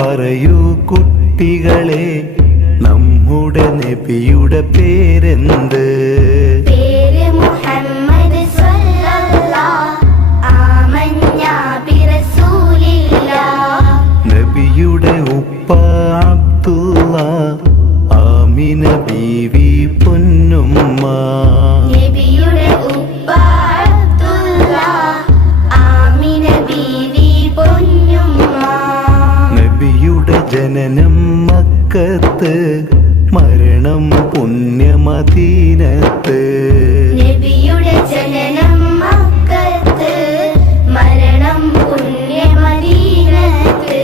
പറയൂ കുട്ടികളെ, നമ്മുടെ നബിയുടെ പേരെന്ത്? പേര് മുഹമ്മദ് സ്വല്ലല്ലാഹ് ആമന്നാ ബിറസൂലില്ലാഹ്. നബിയുടെ ഉപ്പ അബ്ദുള്ള, ആമിന ബീവി പൊന്നുമ്മ. നബിയുടെ ഉപ്പ അബ്ദുല്ലാഹ് ആമിന ബീവി പൊന്നുമ്മ. നബിയുടെ ജനനം മക്കത്ത്, മരണം പുണ്യമദീനത്ത്. നബിയുടെ ജനനം മക്കത്ത്, മരണം പുണ്യമദീനത്ത്.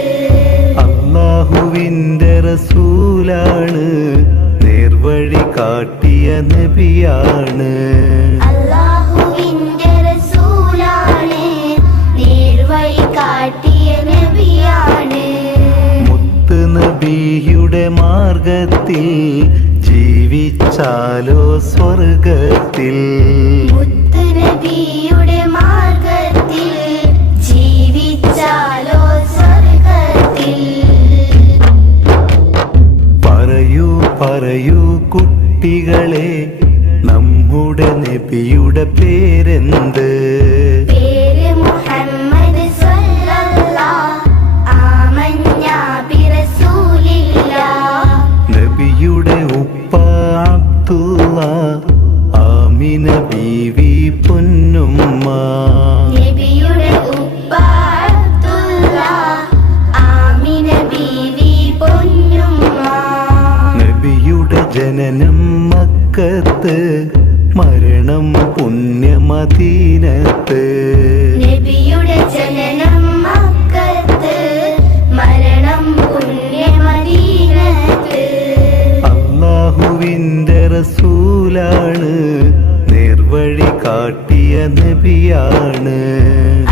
അല്ലാഹുവിൻ്റെ റസൂലാണ്, നേർവഴി കാട്ടിയ നബിയാണ്. അല്ലാഹുവിന്റെ റസൂലാണ്, നേർവഴി കാട്ടിയ നബിയാണ്. മുത്ത് നബിയുടെ മാർഗത്തിൽ ജീവിച്ചാലോ സ്വർഗത്തിൽ. മുത്ത് നബിയുടെ മാർഗത്തിൽ ജീവിച്ചാലോ സ്വർഗത്തിൽ. പറയൂ പറയൂ കുട്ടികളെ, നമ്മുടെ നബിയുടെ പേരെന്ത്? പേര് മുഹമ്മദ് സ്വല്ലല്ലാഹ് ആമന്നാ ബിറസൂലില്ലാഹ്. നബിയുടെ ഉപ്പ അബ്ദുള്ള, ആമിന ബീവി പൊന്നുമ്മ. നബിയുടെ ഉപ്പ അബ്ദുല്ലാഹ് ആമിന ബീവി പൊന്നുമ്മ. നബിയുടെ ജനനം മക്കത്ത്, മരണം പുണ്യമദീനത്ത്. നബിയുടെ ജനനം മക്കത്ത്, മരണം പുണ്യമദീനത്ത്. അല്ലാഹുവിൻ്റെ റസൂലാണ്, നേർവഴി കാട്ടിയ നബിയാണ്.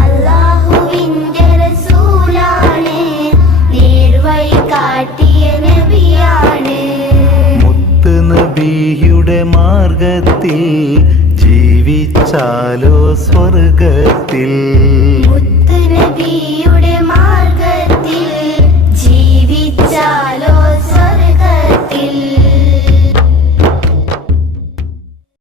അല്ലാഹുവിന്റെ റസൂലാണ്, നേർവഴി കാട്ടിയ നബിയാണ്. മുത്ത് നബിയുടെ മാർഗത്തിൽ ജീവിച്ചാലോ സ്വർഗത്തിൽ.